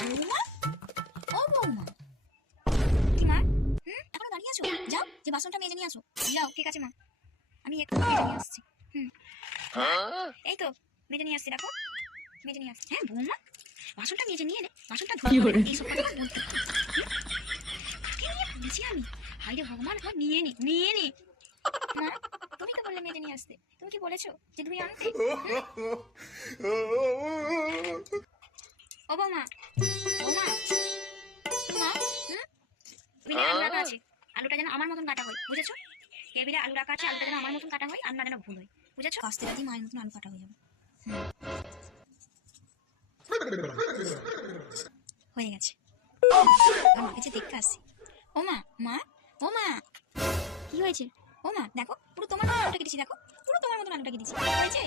বৌমা, ও বৌমা, কি মা? এখনো দাঁড়িয়ে আছো? যাও, যে বাসনটা মেজে নিয়ে আসো। যাও, ঠিক আছে মা, আমি একটু মেজে নিয়ে আসছি। এই তো মেজে নিয়ে আসছি, দেখো মেজে নিয়ে আসছি। হ্যাঁ বৌমা, বাসনটা মেজে নিয়ে নে, বাসনটা ধুয়ে এইসব কথা বলতে কাকে নিয়ে বলছি আমি? হাই রে ভগবান, নিয়ে নি নিয়ে নি। মা, তুমি তো বললে মেজে নিয়ে আসতে, তুমি কি বলেছো যে ধুয়ে আনতে? ও বৌমা, বৌমা, মা, টেবিলে আলু রাখা আছে, আলুটা যেন আমার মতন কাটা হয়, বুঝেছো? টেবিলে আলু রাখা আছে, আলুটা যেন আমার মতন কাটা হয়, আর না যেন ভুল হয়, বুঝেছো? কাস্তে রাজি মায়ের মতন আলু কাটা হয়ে যাবে। হয়ে গেছে, আমার কাছে দেখতে আসছি। ও মা, মা, ও মা, কি হয়েছে? ও মা দেখো, পুরো তোমার মতন আলুটা কেটেছি, দেখো পুরো তোমার মতন আলুটা কেটেছি, হয়েছে?